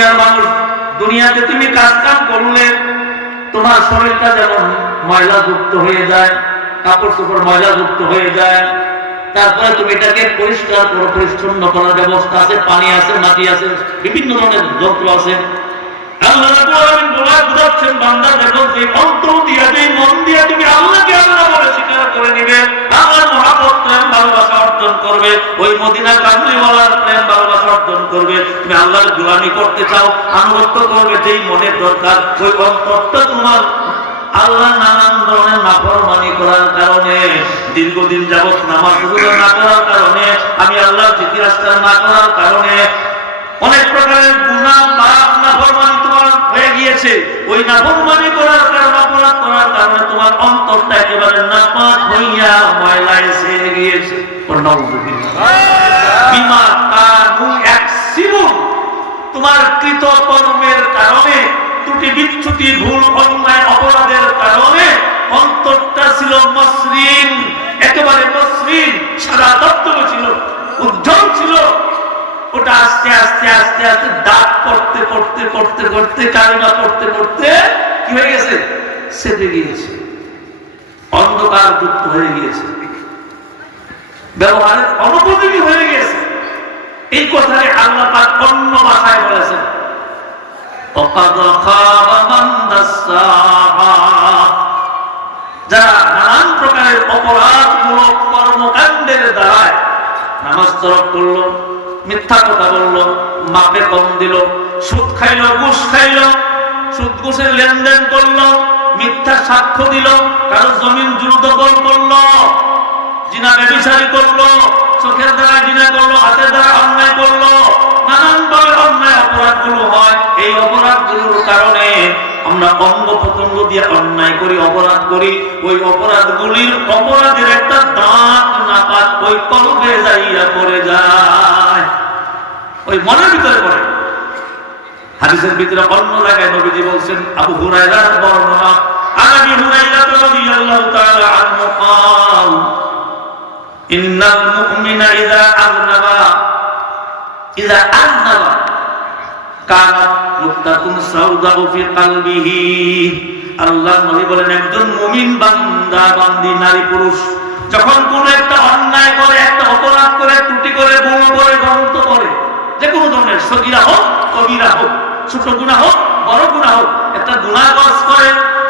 দুনিয়ার মানুষ, দুনিয়াতে তুমি কাজ কাম করলে তোমার শরীরটা যেমন ময়লা যুক্ত হয়ে যায় কাপড় চোপড় ময়লা যুক্ত হয়ে যায়। তারপরে তুমি এটাকে পরিষ্কার করো, পরিচ্ছন্ন করার ব্যবস্থা আছে, পানি আছে, মাটি আছে, বিভিন্ন ধরনের যন্ত্র আছে। আল্লাহ আলামিন বলা বুঝাচ্ছেন বান্দা দেখো যে অন্তর দিয়া যে মন দিয়া তুমি আল্লাহকে আল্লাহ বলে স্বীকার করে নিবে আল্লাহর মহাব্বত প্রেম ভালোবাসা অর্জন করবে ওই মদিনা কামলিওয়ালার প্রেম ভালোবাসা অর্জন করবে, তুমি আল্লাহর গোলামি করতে চাও, আনুগত্য করবে, যেই মনের দরকার, ওই অন্তরটা তোমার আল্লাহ নানান ধরনের নাফরমানি করার কারণে, দীর্ঘদিন যাবত নামাজ না করার কারণে, আমি আল্লাহর জিজ্ঞাসা না করার কারণে, অনেক প্রকারের গুনাহ, পাপ, নাফরমানি তোমার হয়ে গিয়েছে। ওই নাফরমানি করার কারণে, অপরাধ করার কারণে তোমার অন্তরটা একেবারে নাপাক হইয়া ময়লা এসে গিয়েছে। বিমা তোমার কৃত কর্মের কারণে, ত্রুটি বিচ্ছুতি ভুল অন্যায় অপরাধের কারণে অন্তরটা ছিল মসৃণ, একেবারে মসৃণ, সাদা তত্ত্ব ছিল, উজ্জ্বল ছিল। ওটা আস্তে আস্তে আস্তে আস্তে দাগ পড়তে পড়তে পড়তে কালিমা পড়তে পড়তে কি হয়ে গেছে? সেটে গিয়েছে। অন্ধকার যুক্ত হয়ে গিয়েছে। ব্যবহারের অনুপযোগী হয়ে গেছে এই কথাটি আল্লাহ পাক অন্য ভাষায় বলেছেন। নানান প্রকারের অপরাধমূলক কর্মকাণ্ডের মিথ্যা কথা মাপে কম দিল, সুদ লেনদেন করল, মিথ্যা সাক্ষ্য দিল, কারও জমিন জুর দখল করল, জিনা ব্যবসারী করল চোখের দ্বারা জিনা করলো হাতের দ্বারা অন্যায় করলো নানান ভাবে অন্যায় অপরাধ গুলো হয় এই অপরাধ গুলোর কারণে আমরা অঙ্গ প্রত্যঙ্গ দিয়ে অন্যায় করি অপরাধ করি ওই অপরাধ গুলির অপরাধের একটা দাঁত নাপাক ওই কলবে যাইয়া পড়ে যায় ওই মনের ভিতরে পড়ে হাদিসের ভিতরে অন্য জায়গায় নবীজি বলছেন আবু হুরায়রার বর্ণনা আনাবি হুরায়রা রাদিয়াল্লাহু তাআলা আনহু قال ইন্নাল মুমিনা ইযা আযনাবা। ইযা আযনাবা। কানাত মুক্তাতুন সাউদাউ ফি কলবিহি। আল্লাহ বলেন, একজন মুমিন বান্দা, বান্দি, নারী, পুরুষ, যখন কোন একটা অন্যায় করে, একটা অপরাধ করে, ত্রুটি করে গুণ করে, গ্রন্থ করে, যে কোনো ধরনের সগিরা হোক, কবিরা হোক, ছোট গুণা হোক, বড় গুণা হোক, একটা গুণা গজ করে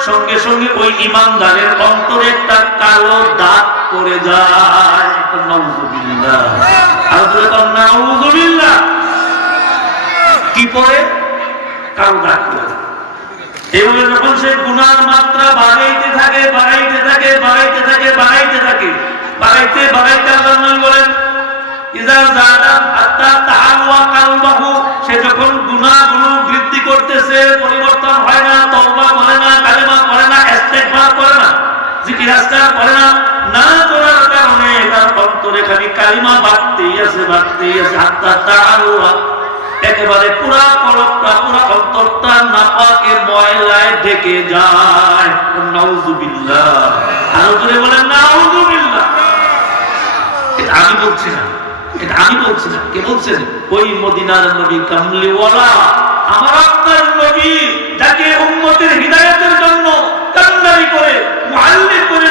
সঙ্গে সঙ্গে ওই ইমানদারের অন্তরে একটা কালো দাগ পড়ে যায়। কি পড়ে? কালো দাগ এভাবে যখন সে গুনার মাত্রা বাড়াইতে থাকে বাড়াইতে থাকে বাড়াইতে থাকে বাড়াইতে থাকে, বাড়াইতে বাড়াইতে আল্লাহ বলেন সে যখন গুনাহগুলো বৃদ্ধি করতেছে, পরিবর্তন হয় না, তওবা করে না কালেমা করে না ইস্তেগফার করে না জিকির করে না? না করার কারণে তার অন্তরে খালি কালিমা বাড়তেই আছে বাড়তেই আছে। হাত্তা তাআওয়া একেবারে পুরা কলকটা পুরা অন্তরটা নাপাকে ময়লায় ঢেকে যায়। নাউজুবিল্লাহ। আরও জোরে বলেন, নাউজুবিল্লাহ। এটা আমি বলছি না। এটা আমি বলছি না। কে বলছেন? ওই মদিনার নবী কামলিওয়ালা। আমার আপনার নবী যাকে উম্মতের হিদায়াতের জন্য কান্দারি করে মুআল্লিম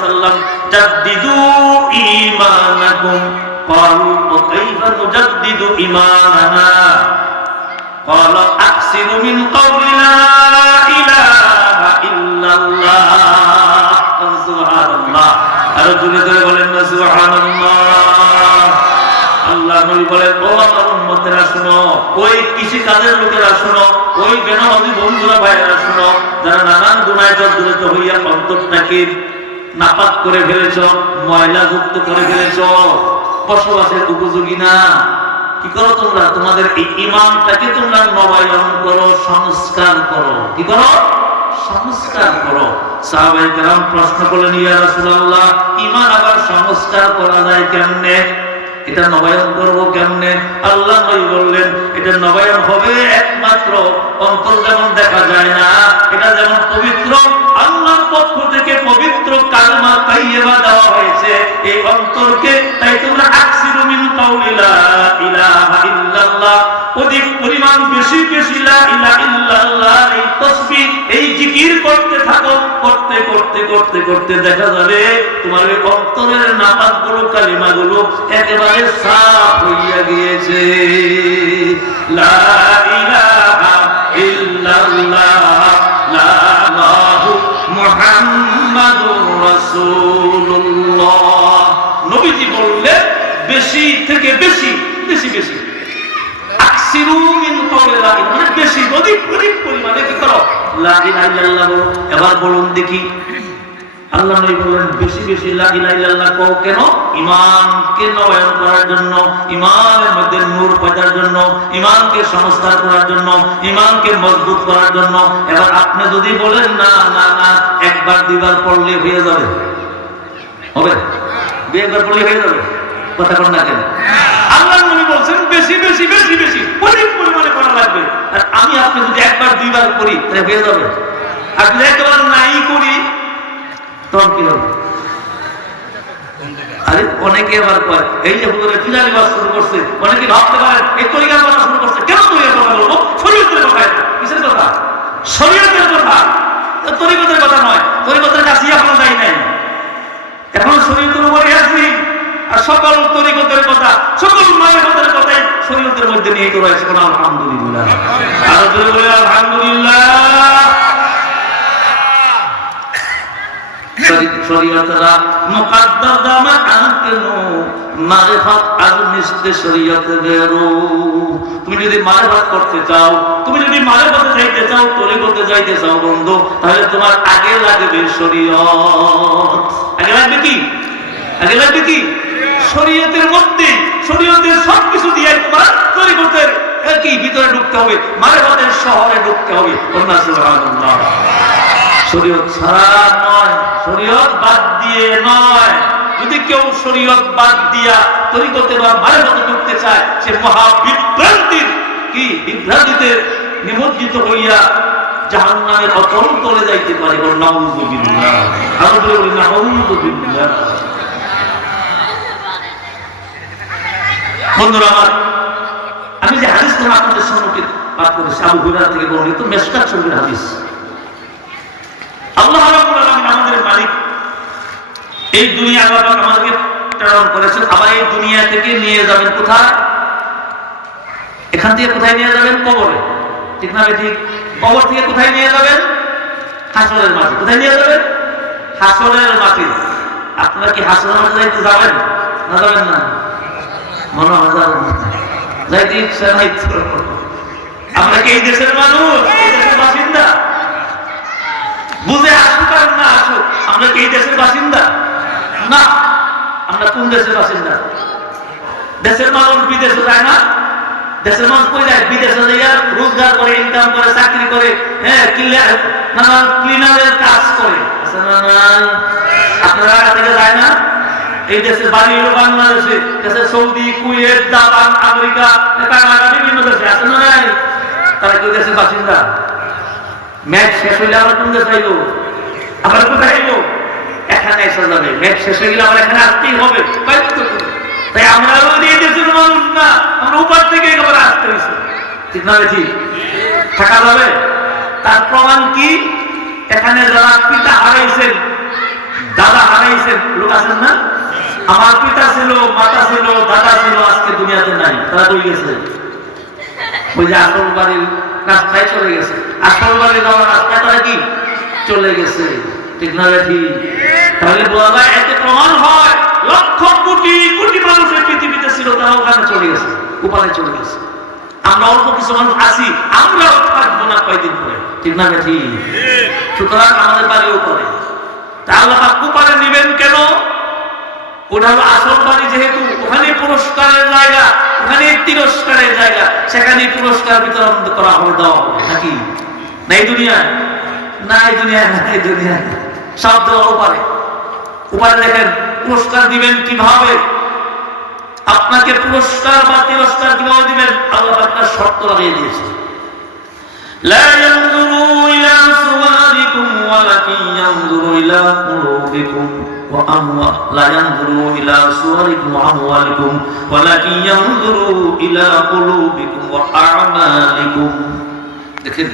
وسلم جددوا ايمانكم قالوا وكيف نجدد ايماننا قال أكثر من قول لا إله إلا الله سبحان الله আরো জোরে জোরে বলেন না সুবহান আল্লাহ নবী বলেন ও আমার উম্মতেরা শুনো ওই কৃষি কাজের লোকেরা শুনো ওই বেনামাজি বন্ধুরা ভাইয়েরা শুনো যারা নানান গুনায় জর্জরিত হইয়া অন্তরটাকে নাপাক করে ফেলেছ ময়লা যুক্ত করে ফেলেছ। বসবাসের উপযোগী না। কি করো তোমরা? তোমাদের এই ইমানটাকে তোমরা নবায়ন করো, সংস্কার করো। কি করো? সংস্কার করো। সাহাবাই প্রশ্ন করলেন, ইয়া রাসূলুল্লাহ আবার সংস্কার করা যায় কেমনে? এটা নবায়ন করব কেমনে? আল্লাহ নবী বললেন, এটা নবায়ন হবে একমাত্র অন্তর যেমন দেখা যায় না, এটা যেমন পবিত্র কালমা দেওয়া হয়েছে। এই অন্তরকে তাই তোমরা করতে করতে করতে করতে দেখা যাবে তোমার ওই একেবারে সাফ হইয়া গিয়েছে। লা বেশি থেকে বেশি বেশি বেশি। মিন মধ্যে নূর পাওয়ার জন্য ঈমানকে সংস্কার করার জন্য ঈমানকে মজবুত করার জন্য। এবার আপনি যদি বলেন, না না না, একবার, দুইবার পড়লে হয়ে যাবে। হবে? দুই একবার পড়লে হয়ে যাবে? কথা কর না কেন? আল্লাহ নবী বলছেন, বেশি বেশি বেশি বেশি, অধিক পরিমাণে করা লাগবে। আর আমি আপনি যদি একবার, দুইবার করি, তাহলে হয়ে যাবে। আর যদি একবার নাই করি, তখন কি হবে? আরে, অনেকে আবার কয়, এই যে হুজুরে ফিরালি বাস শুরু করছে, অনেকে ভাবতে পারেন, এই তরিকার কথা শুরু করছে, কেন তরিকার কথা বলব? শরীয়তের কথা কিসের কথা? শরীয়তের কথা। তরিকতের কথা নয়, তরিকতের কাছে এখনও যাই নাই। এখন শরীয়তের উপরে আছি। আর সকল তরিকতের কথা, সকল মায়ের কথাই শরীয়তের মধ্যে নিয়ে রয়েছে কোন আলহামদুলিল্লাহ। তুমি যদি মারিফাত করতে চাও, তুমি যদি মারিফাতে যাইতে চাও, তরিকতে যাইতে চাও বন্ধু, তাহলে তোমার আগে লাগবে শরীয়ত। আগে লাগবে কি? আগে লাগবে কি? শরীয়তের মধ্যে, শরীয়তের সবকিছু দিয়ে তোমার তরিকতের কি ভিতরে ঢুকতে হবে, মারিফাতের শহরে ঢুকতে হবে। শরীয়ত ছাড়া নয়, শরীয়ত বাদ দিয়ে নয়। যদি কেউ শরীয়ত বাদ দিয়া তরিকতে বা মায়ের মতো ঢুকতে চায়, সে মহা বিভ্রান্তির কি বিভ্রান্তিতে নিমজ্জিত হইয়া জাহান নামের অতল তলে যাইতে পারে। নাউজুবিল্লাহ আরও বলি নাউজুবিল্লাহ আমি যে হাদিস আপনাদের সম্মুখে পাঠ করেছি, আবু হুরায়রা থেকে বর্ণিত মেশকাত শরীফের হাদিস। আল্লাহ আমাদের মালিক। এই দুনিয়া আল্লাহ আমাদেরকে প্রেরণ করেছেন। আবার এই দুনিয়া থেকে নিয়ে যাবেন কোথায়? এখান থেকে কোথায় নিয়ে যাবেন? কবরে। ঠিক না ঠিক কবর থেকে কোথায় নিয়ে যাবেন? হাসরের মাঠে। কোথায় নিয়ে যাবেন? হাসরের মাঠে। আপনারা কি হাসরের যাইতে যাবেন? না যাবেন না? মনে হয় যাবেন না। যাইতে ইচ্ছা তো। আমরা কি এই দেশের মানুষ? দেশের বাসিন্দা? বুঝে আসুক না আসুক, আমরা কি এই দেশের বাসিন্দা? না, আমরা কোন দেশের বাসিন্দা? দেশের মানুষ বিদেশে যায় না। দেশের মানুষ কই যায়? বিদেশে যাইয়া রোজগার করে ইনকাম করে, চাকরি করে হ্যাঁ ক্লিয়ার নানান ক্লিনারের কাজ করে। আছে আপনারা যায় না? এই দেশের বাড়ি হলো বাংলাদেশে দেশের Saudi, Kuwait, Japan, America Canada বিভিন্ন দেশে আছে না নাই? তারা কেউ দেশের বাসিন্দা? ম্যাচ শেষ হইলে আমরা কোন দেশে আইবো আমরা কোথায় আইবো এখানে এসে যাবে। ম্যাচ শেষ হয়ে গেলে আমরা এখানে আসতেই হবে। তাই? আমরা এই দেশের মানুষ না, আমরা উপর থেকে একেবারে আসতে হয়েছে ঠিক না ঠিক থাকা যাবে? তার প্রমাণ কি? এখানে যারা পিতা হারাইছেন, দাদা হারাইছেন, লোক আছেন না? আমার পিতা ছিল মাতা ছিল দাদা ছিল আজকে দুনিয়াতে নাই তারা কই গেছে। ওই যে আসল বাড়ির রাস্তায় চলে গেছে। আসল বাড়ি যাওয়ার রাস্তায় তারা কি চলে গেছে। ঠিক না ঠিক? তাহলে বলা যায় এতে প্রমাণ হয় লক্ষ কোটি কোটি মানুষের পৃথিবীতে ছিল তারা ওখানে চলে গেছে উপারে চলে গেছে। আমরা অল্প কিছু মানুষ আছি আমরাও থাকব না কয়দিন পরে। ঠিক না ঠিক? সুতরাং আমাদের বাড়িও করে তা আল্লাহ পাক নিবেন কেন? ওটা হলো আসল বাড়ি যেহেতু ওখানে পুরস্কারের জায়গা ওখানে তিরস্কারের জায়গা সেখানে পুরস্কার বিতরণ করা হবে দেওয়া হবে নাকি না এই দুনিয়ায় না এই দুনিয়ায় না এই দুনিয়ায় সব দেওয়া ওপারে ওপারে দেখেন পুরস্কার দিবেন কিভাবে আপনাকে পুরস্কার বা তিরস্কার কিভাবে দিবেন আল্লাহ আপনার শর্ত লাগিয়ে দিয়েছে لا ينظروا إلى صوركم وأموال لا ينظروا إلى صوركم وأموالكم ولكن ينظروا إلى قلوبكم وأعمالكم দেখেন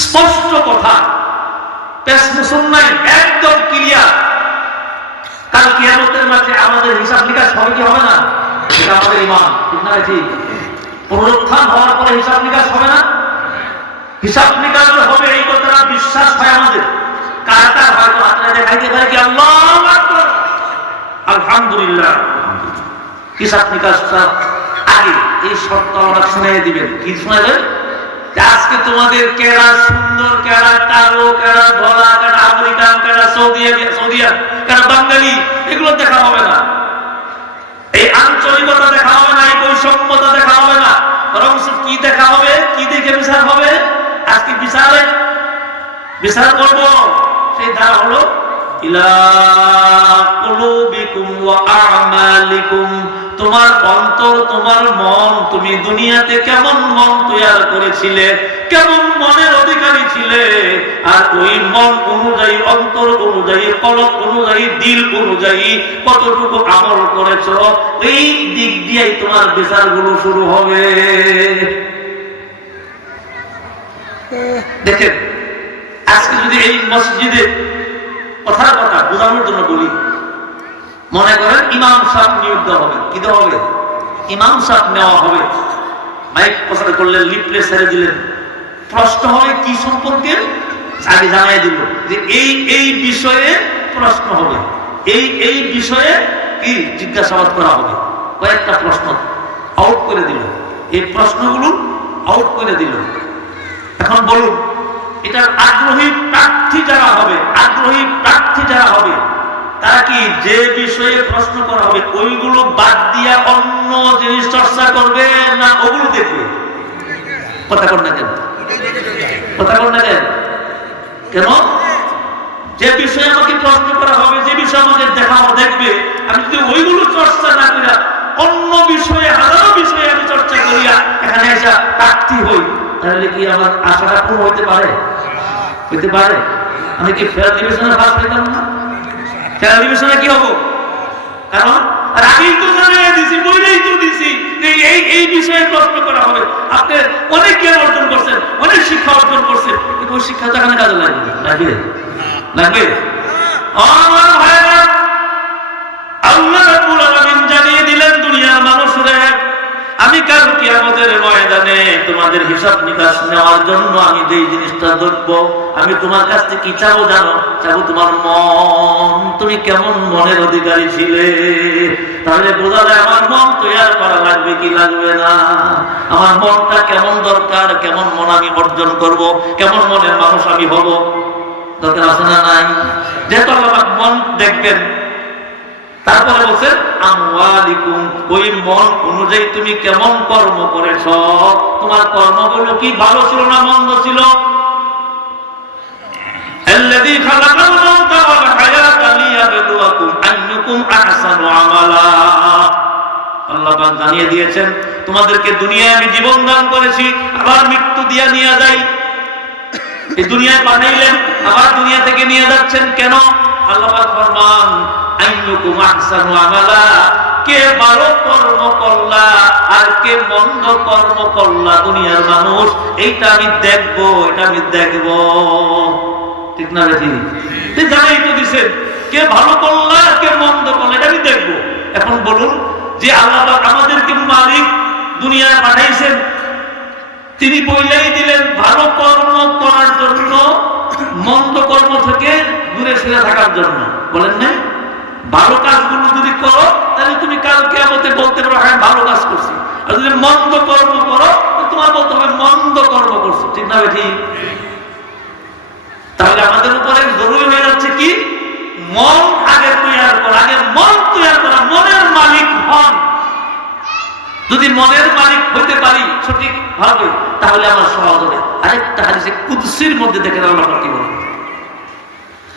স্পষ্ট কথা পেশমুসুন নাই একদম ক্লিয়ার কাল কিয়ামতের মাঝে আমাদের হিসাব নিকাশ হবে কি হবে না এটা আমাদের ইমান ঠিক না ঠিক পুনরুত্থান হওয়ার পরে হিসাব নিকাশ হবে না হিসাব নিকাশ যে হবে এই কথাটা বিশ্বাস হয় আমাদের কি আগে, এই আমরা শুনিয়ে দিবেন। আজকে তোমাদের সুন্দর, কেরা বাঙালি, এগুলো দেখা হবে না। এই আঞ্চলিকতা দেখা হবে না, এই বৈষম্যতা দেখা হবে না। বরং কি দেখা হবে, কি দেখে বিচার হবে? আজকে বিচারে বিচার করব। সেই ধারা হলো তোমার অন্তর, তোমার মন, তুমি দুনিয়াতে কেমন মন তৈরি করেছিলে, কেমন মনের অধিকারী ছিলে, আর ওই মন অনুযায়ী, অন্তর অনুযায়ী কলক অনুযায়ী, দিল অনুযায়ী কতটুকু আমল করেছ, এই দিক দিয়েই তোমার বিচারগুলো শুরু হবে। দেখেন আজকে যদি এই মসজিদে কথার কথা বোঝানোর জন্য বলি, মনে করেন ইমাম সাহেব নিয়োগ দেওয়া হবে। কি দেওয়া হবে? ইমাম সাহেব নেওয়া হবে। মাইক প্রচার করলেন লিপলে ছেড়ে দিলেন। প্রশ্ন হবে কি সম্পর্কে? আগে জানাই দিল যে এই এই বিষয়ে প্রশ্ন হবে। এই এই বিষয়ে কি জিজ্ঞাসাবাদ করা হবে? কয়েকটা প্রশ্ন আউট করে দিল। এই প্রশ্নগুলো আউট করে দিল। এখন বলুন এটার আগ্রহী প্রার্থী যারা হবে, আগ্রহী প্রার্থী যারা হবে, তারা কি যে বিষয়ে প্রশ্ন করা হবে, ওইগুলো বাদ দিয়া অন্য জিনিস চর্চা করবে না ওগুলো দেখবে? কথা কর না কেন? কথা কর না কেন? কেন? যে বিষয়ে আমাকে প্রশ্ন করা হবে, যে বিষয়ে আমাদের দেখা দেখবে, আমি যদি ওইগুলো চর্চা না করি অন্য বিষয়ে, হাজারো বিষয়ে আমি চর্চা করিয়া এখানে এসে প্রার্থী হই, তাহলে কি আমার আশাটা পূর্ণ হইতে পারে? হইতে পারে? আমি কি ফেরা ডিভিশনে পাস পেতাম না? ফেরা ডিভিশনে কি হব? কারণ আর তো জানাই দিছি তো দিছি। যে এই এই বিষয়ে প্রশ্ন করা হবে। আপনি অনেক জ্ঞান অর্জন করছেন, অনেক শিক্ষা অর্জন করছেন, কিন্তু ওই শিক্ষা তো এখানে কাজে লাগবে। লাগবে? লাগবে? আমার আল্লাহ রাব্বুল আলামিন জানিয়ে দিলেন, দুনিয়ার মানুষরা আমি কাল কিয়ামতের ময়দানে তোমাদের হিসাব নিকাশ নেওয়ার জন্য আমি যেই জিনিসটা দেখব আমি তোমার কাছ থেকে কি চাবো জানো? চাবো তোমার মন। তুমি কেমন মনের অধিকারী ছিলে? তাহলে বোঝা যায় আমার মন তৈরি করা লাগবে কি লাগবে না। আমার মনটা কেমন দরকার? কেমন মন আমি অর্জন করব? কেমন মনের মানুষ আমি হব? দরকার আছে না নাই? যেহেতু আল্লাহ মন দেখবেন তারপরে বলছেন আমওয়ালিকুম ওই মন অনুযায়ী তুমি কেমন কর্ম করেছ তোমার কর্মগুলো কি ভালো ছিল না মন্দ ছিল الذي خلق الموت والحياة ليبلوكم أيكم أحسن عملا আল্লাহ পাক জানিয়ে দিয়েছেন তোমাদেরকে দুনিয়ায় আমি জীবন দান করেছি আবার মৃত্যু দিয়া নিয়ে যাই এই দুনিয়ায় পাঠাইলেন আবার দুনিয়া থেকে নিয়ে যাচ্ছেন কেন ফরমান আইয়ুকুম আহসানু আমালা কে ভালো কর্ম করলা আর কে মন্দ কর্ম করলা দুনিয়ার মানুষ, এইটা আমি দেখব, এটা আমি দেখব। ঠিক না রে জানাই তো দিছেন, কে ভালো করলা, কে মন্দ করলা, এটা আমি দেখব। এখন বলুন যে আল্লাহ আমাদেরকে মালিক দুনিয়ায় পাঠাইছেন। তিনি বইলেই দিলেন, ভালো কর্ম করার জন্য মন্দ কর্ম থেকে দূরে সরে থাকার জন্য। বলেন না? ভালো কাজগুলো যদি করো, তাহলে তুমি কালকে আমাদের বলতে পারো হ্যাঁ ভালো কাজ করছি। আর যদি মন্দ কর্ম করো তোমার বলতে হবে মন্দ কর্ম করছ। ঠিক না ঠিক তাহলে আমাদের উপরে জরুরি হয়ে যাচ্ছে কি? মন আগে তৈরি করা। আগে মন তৈরি করা। মনের মালিক হন। যদি মনের মালিক হইতে পারি সঠিক ভাবে তাহলে আমার সহজ হবে আরেকটা হাদিসে কুদসির মধ্যে দেখেন আল্লাহ কি বলেন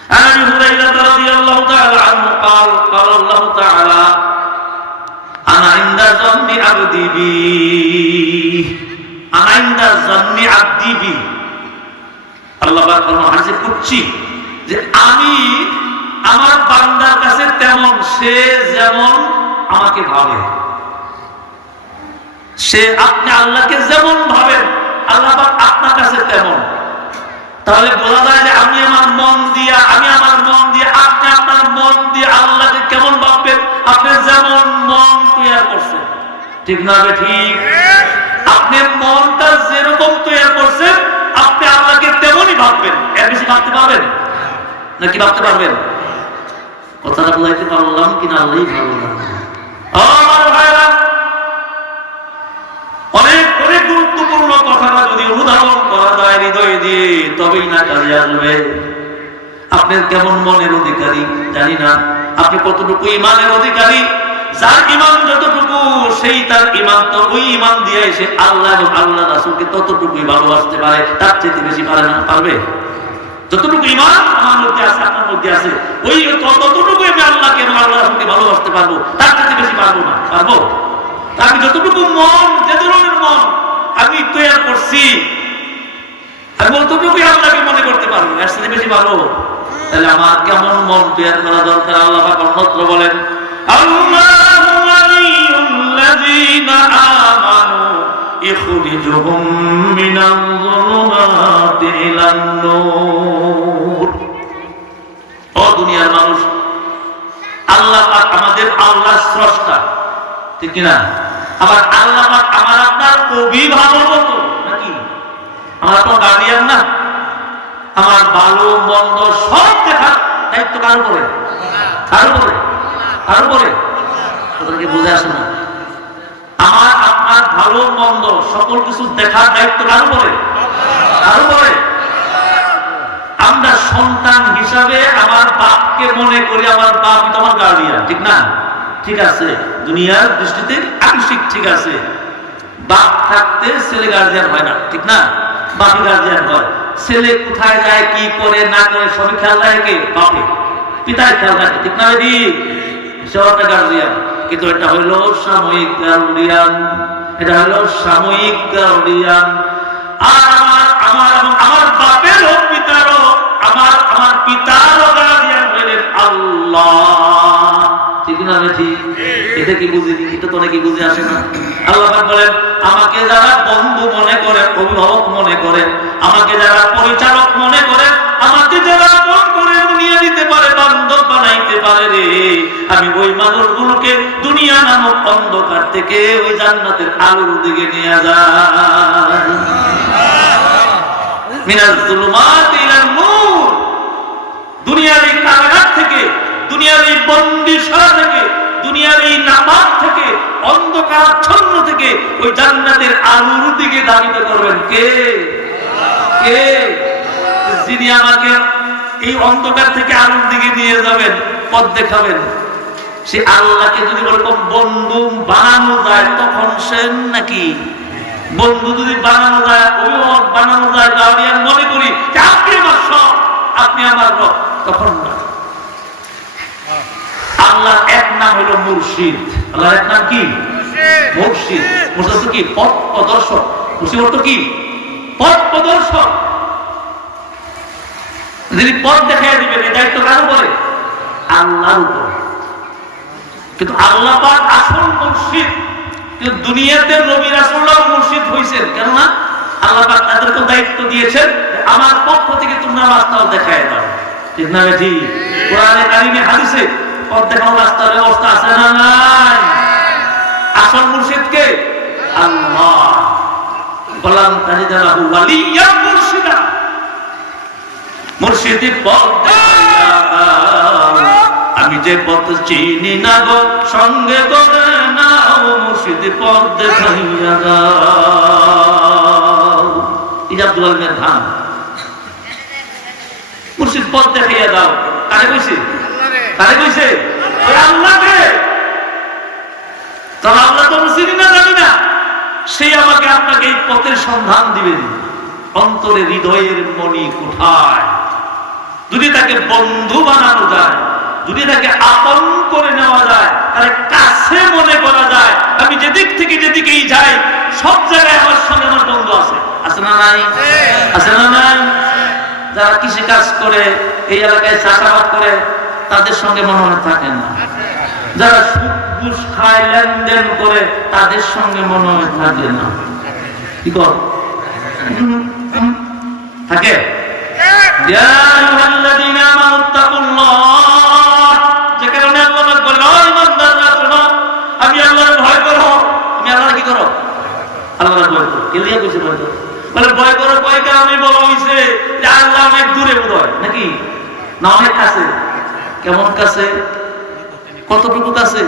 عن ابي هريره رضي الله تعالى عنه قال قال الله تعالى انا عند ظن عبدي بي انا عند ظن عبدي بي আল্লাহ পাক কোন হাদিসে কুচ্ছি যে আমি আমার বান্দার কাছে তেমন সে যেমন আমাকে ভাবে সে আপনি আল্লাহকে যেমন ভাবেন, আল্লাহ আপনার কাছে তেমন। তাহলে বলা যায় যে আমি আমার মন দিয়ে, আমি আমার মন দিয়ে, আপনি আপনার মন দিয়ে আল্লাহকে কেমন ভাববেন? আপনি যেমন মন তৈরি করছেন। ঠিক না ঠিক? আপনি মনটা যেরকম তৈরি করছেন, আপনি আল্লাহকে তেমনই ভাববেন। এর বেশি ভাবতে পারবেন? নাকি ভাবতে পারবেন? কথাটা বুঝাইতে পারলাম কিনা আল্লাহই ভালো। আমার ভাইরা অনেক অনেক গুরুত্বপূর্ণ কথাটা যদি অনুধাবন করা যায় হৃদয় দিয়ে, তবেই না কাজে আসবে। আপনার কেমন মনের অধিকারী? জানি না। আপনি কতটুকু ইমানের অধিকারী? যার ইমান যতটুকু, সেই তার ইমান তো ওই ইমান দিয়ে এসে আল্লাহ এবং আল্লাহ রাসুলকে ততটুকুই ভালোবাসতে পারে, তার চেয়ে বেশি পারে না, পারবে? যতটুকু ইমান আমার মধ্যে আছে, আপনার মধ্যে আছে, ওই ততটুকু আমি আল্লাহকে এবং আল্লাহ রাসুলকে ভালোবাসতে পারব, তার চেয়ে বেশি পারব না, পারব? আমি যতটুকু মন, যে ধরনের মন, আমি তৈরি করছি। আমি অতটুকুই আল্লাহকে মনে করতে পারব এর সাথে বেশি ভালো তাহলে আমার কেমন মন তৈরি করা দরকার? আল্লাহ অন্যত্র বলেন দুনিয়ার মানুষ, আল্লাহ আমাদের আল্লাহ স্রষ্টা, ঠিক কিনা? আবার আল্লাহ আমার আপনার অভিভাবক নাকি? আমার তো গার্ডিয়ান না। আমার ভালো মন্দ সব দেখার দায়িত্ব কার উপরে? কার উপরে? কার উপরে? ওদেরকে বুঝে আসে না। আমার আপনার ভালো মন্দ সকল কিছু দেখার দায়িত্ব কার উপরে? কার উপরে? আমরা সন্তান হিসাবে আমার বাপকে মনে করি আমার বাপ তোমার গার্ডিয়ান ঠিক না? ঠিক আছে, দুনিয়ার দৃষ্টিতে আংশিক ঠিক আছে। বাপ থাকতে ছেলে গার্জিয়ান হয় না, ঠিক না? বাপি গার্জিয়ান হয়। ছেলে কোথায় যায়, কি করে, না করে, সবই খেয়াল রাখে বাপে। পিতার খেয়াল রাখে, ঠিক না দিদি গার্জিয়ান কিন্তু এটা হইল সাময়িক এটা হইল সাময়িক আর আমার আমার আমার বাপেরও পিতারও আমার আমার পিতারও গার্ডিয়ান হইলেন আল্লাহ। ঠিক না ঠিক এটা কি বুঝি? এটা তো নাকি বুঝে আসে না। আল্লাহ বলেন, আমাকে যারা বন্ধু মনে করে, অভিভাবক মনে করে, আমাকে যারা পরিচালক মনে করে, আমাকে যারা মন করে নিয়ে পারে, বান্ধব বানাইতে পারে রে, আমি ওই মানুষগুলোকে দুনিয়া নামক অন্ধকার থেকে ওই জান্নাতের আলোর দিকে নিয়ে মিনাল জুলুমাত নূর। দুনিয়ার এই কারাগার থেকে, দুনিয়ার এই বন্দিশালা থেকে দুনিয়ার এই নামাজ থেকে, অন্ধকার ছন্ন থেকে ওই জান্নাতের আলোর দিকে ধাবিত করবেন কে? কে? যিনি আমাকে এই অন্ধকার থেকে আলোর দিকে নিয়ে যাবেন, পথ দেখাবেন। সে আল্লাহকে যদি ওরকম বন্ধু, বানানো যায় তখন সে নাকি? বন্ধু যদি বানানো যায়, অভিভাবক বানানো যায় গার্ডিয়ান মনে করি আপনি আমার আপনি আমার তখন না। আল্লাহর এক নাম হলো মুর্শিদ। আল্লাহর এক নাম কি? মুর্শিদ। মুর্শিদ। কি? পথ প্রদর্শক। মুর্শিদ অর্থ কি? পথ প্রদর্শক। যিনি পথ দেখাই দিবেন এই দায়িত্ব কার উপরে? আল্লাহর উপরে। কিন্তু আল্লাহ পাক আসল মুর্শিদ। কিন্তু দুনিয়াতে নবী রাসূলুল্লাহ মুর্শিদ হইছেন। কেননা আল্লাহ পাক তাদেরকে দায়িত্ব দিয়েছেন আমার পক্ষ থেকে তোমরা রাস্তাও দেখায় দাও। ঠিক না বেঠি? কোরআনে কারিমে হাদিসে দেখানো রাস্তার ব্যবস্থা আছে না নাই? আসল মুর্শিদ কে? আল্লাহ। বললাম তাজিদালাহু ওয়ালিয়াম মুর্শিদা। মুর্শিদি। আমি যে পথ চিনি না গো, সঙ্গে করে নাও। মুর্শিদি পথ দেখাইয়া দাও। এই আব্দুল ধান। মুর্শিদ পথ দেখাইয়া দাও। কারে কইছে? কারে কইছে ওই আল্লাহকে? তবে আল্লাহ তো চিনি না জানি না। সেই আমাকে আপনাকে এই পথের সন্ধান দিবেন অন্তরে হৃদয়ের মনি কোঠায়। যদি তাকে বন্ধু বানানো যায় যদি তাকে আপন করে নেওয়া যায় তাহলে কাছে মনে করা যায় আমি যেদিক থেকে যেদিকেই যাই সব জায়গায় আমার সঙ্গে আমার বন্ধু আছে। আছে না নাই? আছে। না নাই? যারা কৃষি কাজ করে এই এলাকায় চাষাবাদ করে তাদের সঙ্গে মনে হয় থাকে না। যারা ঘুষ খায়, লেনদেন করে, তাদের সঙ্গে মনে হয় থাকে না। কি কর? থাকে? আমি ভয় আমি কি করো? ভয় করো। বলে অনেক দূরে বোধহয়। নাকি? না, অনেক কাছে। কেমন কাছে? কতটুকু কাছে?